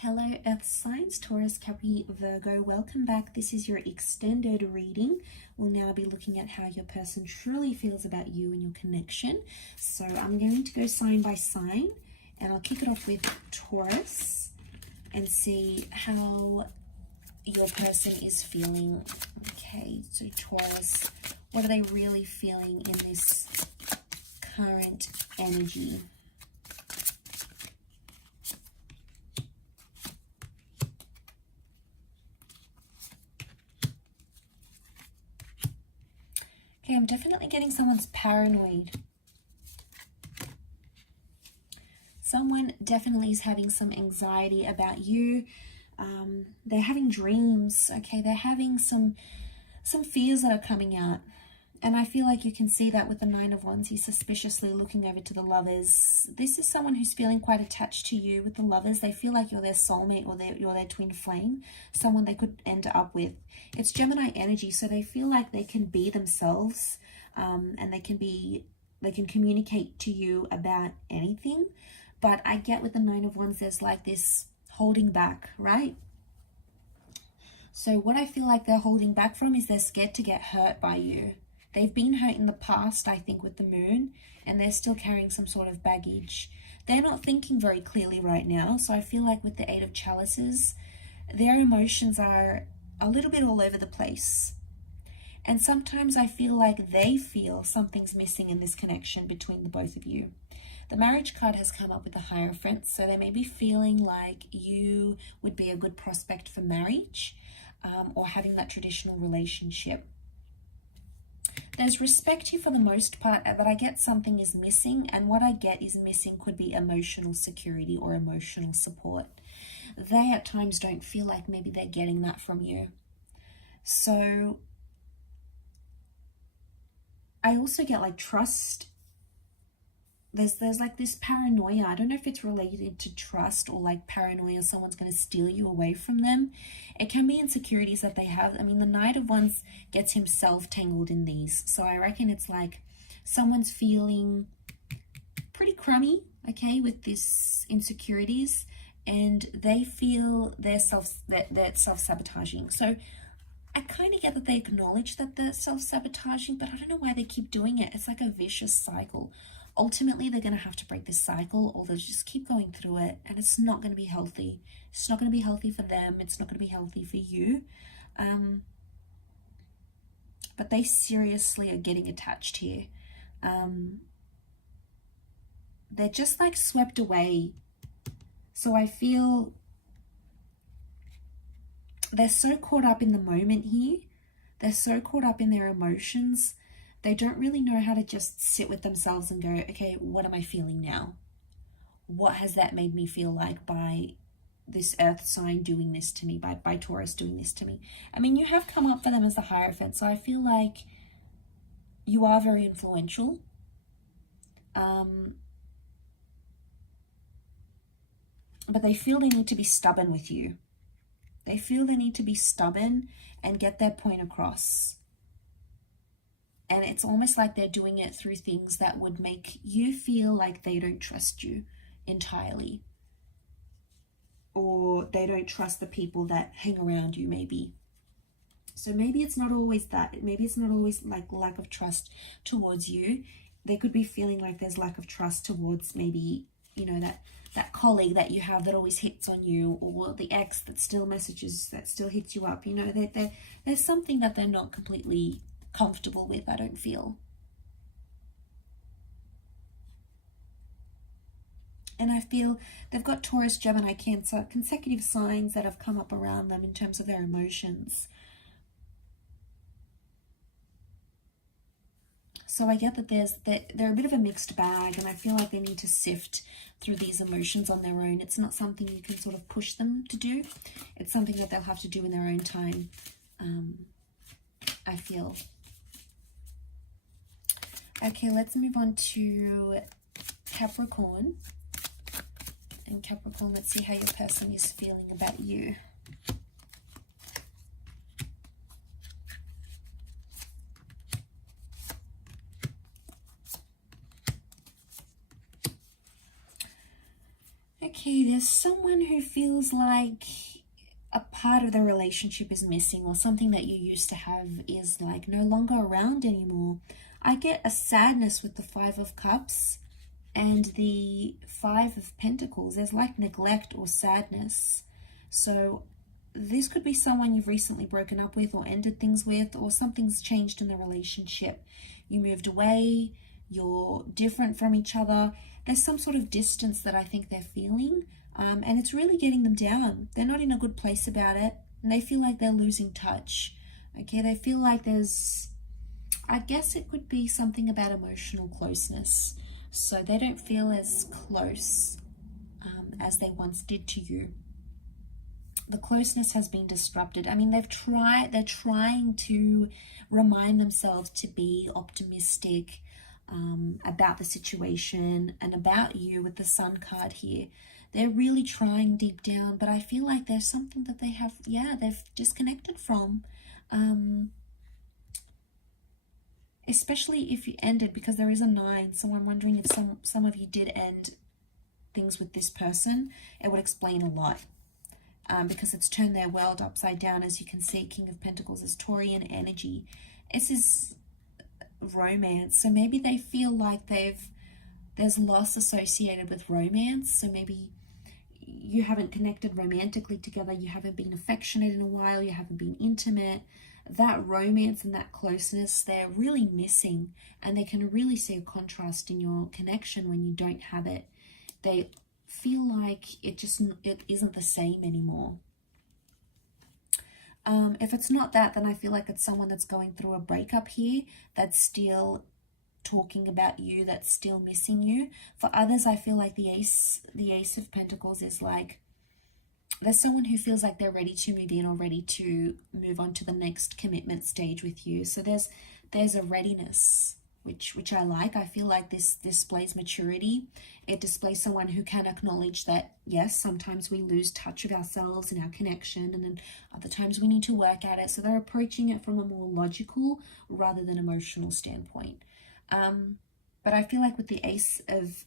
Hello Earth signs, Taurus, Capri, Virgo, welcome back. This is your extended reading. We'll now be looking at how your person truly feels about you and your connection. So I'm going to go sign by sign, and I'll kick it off with Taurus and see how your person is feeling. Okay, so Taurus, what are they really feeling in this current energy? Okay, I'm definitely getting someone's paranoid. Someone definitely is having some anxiety about you. They're having dreams, okay? They're having some fears that are coming out. And I feel like you can see that with the Nine of Wands. He's suspiciously looking over to the Lovers. This is someone who's feeling quite attached to you with the Lovers. They feel like you're their soulmate or you're their twin flame, someone they could end up with. It's Gemini energy, so they feel like they can be themselves, and they can communicate to you about anything. But I get with the Nine of Wands, there's like this holding back, right? So what I feel like they're holding back from is they're scared to get hurt by you. They've been hurt in the past, I think, with the moon, and they're still carrying some sort of baggage. They're not thinking very clearly right now, so I feel like with the Eight of Chalices, their emotions are a little bit all over the place. And sometimes I feel like they feel something's missing in this connection between the both of you. The Marriage card has come up with the Hierophant, so they may be feeling like you would be a good prospect for marriage, or having that traditional relationship. There's respect here for the most part, but I get something is missing, and what I get is missing could be emotional security or emotional support. They at times don't feel like maybe they're getting that from you. So I also get like trust. There's like this paranoia. I don't know if it's related to trust or like paranoia someone's going to steal you away from them. It can be insecurities that they have. I mean, the Knight of Wands gets himself tangled in these. So I reckon it's like someone's feeling pretty crummy, okay, with this insecurities, and they feel they're self-sabotaging. So I kind of get that they acknowledge that they're self-sabotaging, but I don't know why they keep doing it. It's like a vicious cycle. Ultimately, they're going to have to break this cycle, or they'll just keep going through it, and it's not going to be healthy. It's not going to be healthy for them. It's not going to be healthy for you. But they seriously are getting attached here. They're just like swept away. So I feel they're so caught up in the moment here. They're so caught up in their emotions. They don't really know how to just sit with themselves and go, okay, what am I feeling now? What has that made me feel like by this earth sign doing this to me, by Taurus doing this to me? I mean, you have come up for them as the Hierophant, so I feel like you are very influential. But they feel they need to be stubborn with you. They feel they need to be stubborn and get their point across. And it's almost like they're doing it through things that would make you feel like they don't trust you entirely. Or they don't trust the people that hang around you, maybe. So maybe it's not always that. Maybe it's not always like lack of trust towards you. They could be feeling like there's lack of trust towards maybe, you know, that colleague that you have that always hits on you, or the ex that still messages, that still hits you up. You know, there's something that they're not completely comfortable with, I don't feel. And I feel they've got Taurus, Gemini, Cancer, consecutive signs that have come up around them in terms of their emotions. So I get that they're a bit of a mixed bag, and I feel like they need to sift through these emotions on their own. It's not something you can sort of push them to do. It's something that they'll have to do in their own time, I feel. Okay, let's move on to Capricorn. And Capricorn, let's see how your person is feeling about you. Okay, there's someone who feels like a part of the relationship is missing, or something that you used to have is like no longer around anymore. I get a sadness with the Five of Cups and the Five of Pentacles. There's like neglect or sadness. So this could be someone you've recently broken up with or ended things with, or something's changed in the relationship. You moved away, you're different from each other. There's some sort of distance that I think they're feeling, and it's really getting them down. They're not in a good place about it, and they feel like they're losing touch. Okay, they feel like there's, I guess it could be something about emotional closeness. So they don't feel as close as they once did to you. The closeness has been disrupted. I mean, they're trying to remind themselves to be optimistic about the situation and about you with the Sun card here. They're really trying deep down, but I feel like there's something that they have, they've disconnected from. Especially if you ended, because there is a 9. So I'm wondering if some of you did end things with this person. It would explain a lot. Because it's turned their world upside down. As you can see, King of Pentacles is Taurian energy. This is romance. So maybe they feel like there's loss associated with romance. So maybe you haven't connected romantically together. You haven't been affectionate in a while. You haven't been intimate. That romance and that closeness, they're really missing. And they can really see a contrast in your connection when you don't have it. They feel like it isn't the same anymore. If it's not that, then I feel like it's someone that's going through a breakup here, that's still talking about you, that's still missing you. For others, I feel like the Ace of Pentacles is like, there's someone who feels like they're ready to move in or ready to move on to the next commitment stage with you. So there's a readiness, which I like. I feel like this displays maturity. It displays someone who can acknowledge that, yes, sometimes we lose touch of ourselves and our connection, and then other times we need to work at it. So they're approaching it from a more logical rather than emotional standpoint. But I feel like with the Ace of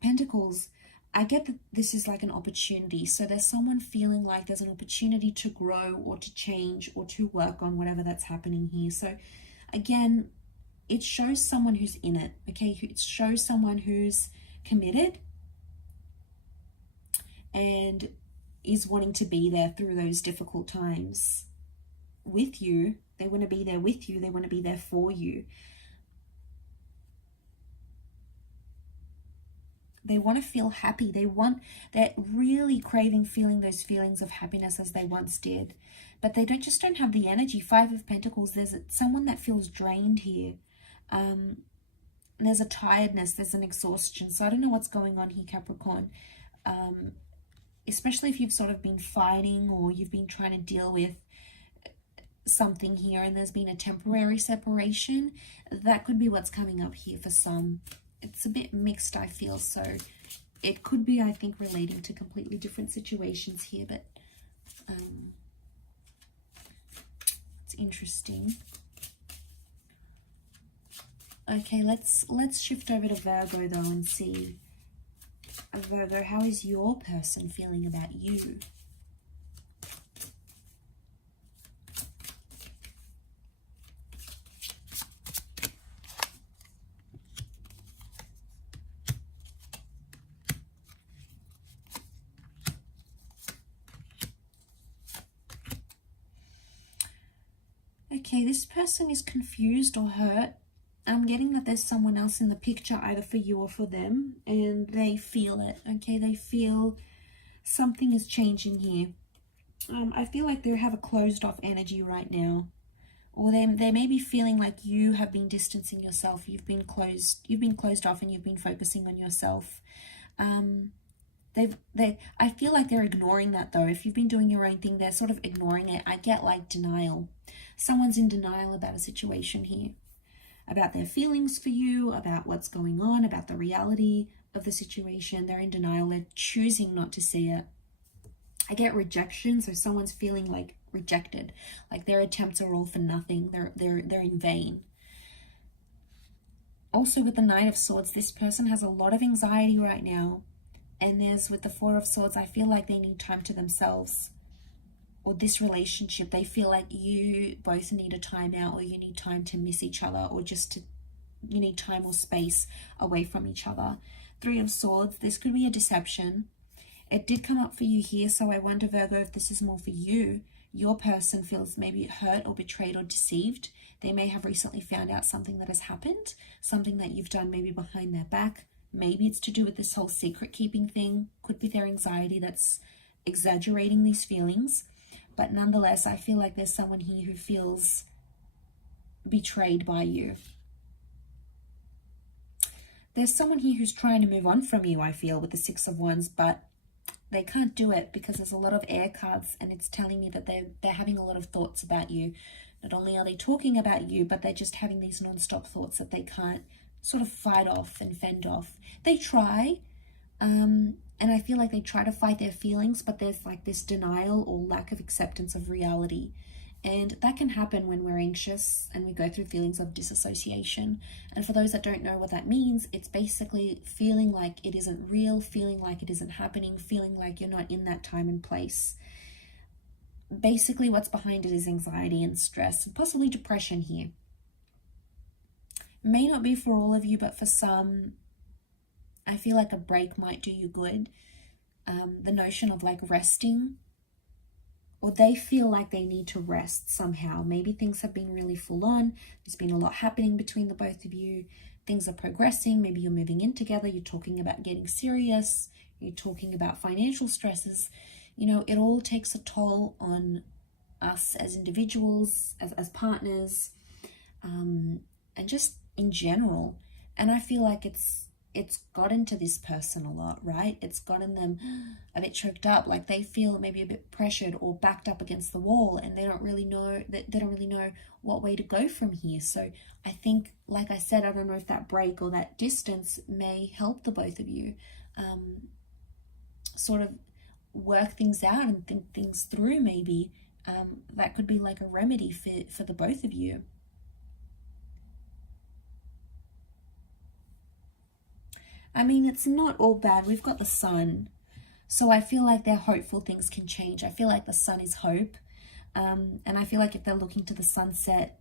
Pentacles, I get that this is like an opportunity. So there's someone feeling like there's an opportunity to grow or to change or to work on whatever that's happening here. So again, it shows someone who's in it, okay? It shows someone who's committed and is wanting to be there through those difficult times with you. They want to be there with you. They want to be there for you. They want to feel happy. They're really craving feeling those feelings of happiness as they once did. But they just don't have the energy. Five of Pentacles, there's someone that feels drained here. There's a tiredness, there's an exhaustion. So I don't know what's going on here, Capricorn. Especially if you've sort of been fighting or you've been trying to deal with something here and there's been a temporary separation. That could be what's coming up here for some. It's a bit mixed, I feel. So it could be, I think, relating to completely different situations here, but it's interesting. Okay, let's shift over to Virgo though and see. Virgo, how is your person feeling about you? Okay, this person is confused or hurt. I'm getting that there's someone else in the picture, either for you or for them, and they feel it, okay? They feel something is changing here. I feel like they have a closed off energy right now, or they may be feeling like you have been distancing yourself. You've been closed off and you've been focusing on yourself. I feel like they're ignoring that though. If you've been doing your own thing, they're sort of ignoring it. I get like denial. Someone's in denial about a situation here, about their feelings for you, about what's going on, about the reality of the situation. They're in denial. They're choosing not to see it. I get rejection. So someone's feeling like rejected, like their attempts are all for nothing. They're in vain. Also with the Knight of Swords, this person has a lot of anxiety right now. And there's, with the Four of Swords, I feel like they need time to themselves. Or this relationship, they feel like you both need a time out, or you need time to miss each other, or just to, you need time or space away from each other. Three of Swords, this could be a deception. It did come up for you here, so I wonder, Virgo, if this is more for you. Your person feels maybe hurt or betrayed or deceived. They may have recently found out something that has happened, something that you've done maybe behind their back. Maybe it's to do with this whole secret keeping thing. Could be their anxiety that's exaggerating these feelings. But nonetheless, I feel like there's someone here who feels betrayed by you. There's someone here who's trying to move on from you, I feel, with the Six of Wands, but they can't do it because there's a lot of air cards, and it's telling me that they're having a lot of thoughts about you. Not only are they talking about you, but they're just having these non-stop thoughts that they can't sort of fight off and fend off. They try, and I feel like they try to fight their feelings, but there's like this denial or lack of acceptance of reality. And that can happen when we're anxious and we go through feelings of disassociation. And for those that don't know what that means, it's basically feeling like it isn't real, feeling like it isn't happening, feeling like you're not in that time and place. Basically, what's behind it is anxiety and stress, and possibly depression here. May not be for all of you, but for some, I feel like a break might do you good. The notion of like resting, or they feel like they need to rest somehow. Maybe things have been really full on. There's been a lot happening between the both of you. Things are progressing. Maybe you're moving in together. You're talking about getting serious. You're talking about financial stresses. You know, it all takes a toll on us as individuals, as partners, and just in general. And I feel like it's gotten to this person a lot, right? It's gotten them a bit choked up, like they feel maybe a bit pressured or backed up against the wall, and they don't really know what way to go from here. So I think, like I said, I don't know if that break or that distance may help the both of you sort of work things out and think things through. Maybe that could be like a remedy for the both of you. I mean, it's not all bad. We've got the sun. So I feel like they're hopeful things can change. I feel like the sun is hope. And I feel like if they're looking to the sunset,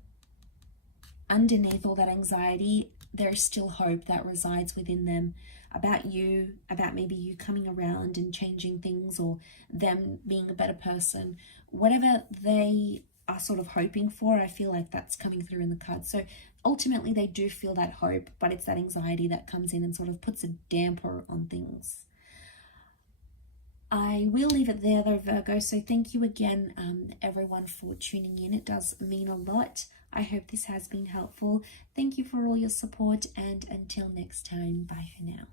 underneath all that anxiety, there is still hope that resides within them about you, about maybe you coming around and changing things, or them being a better person. Whatever they are sort of hoping for, I feel like that's coming through in the cards. So ultimately they do feel that hope, but it's that anxiety that comes in and sort of puts a damper on things. I will leave it there though, Virgo. So thank you again, everyone, for tuning in. It does mean a lot. I hope this has been helpful. Thank you for all your support, and until next time, bye for now.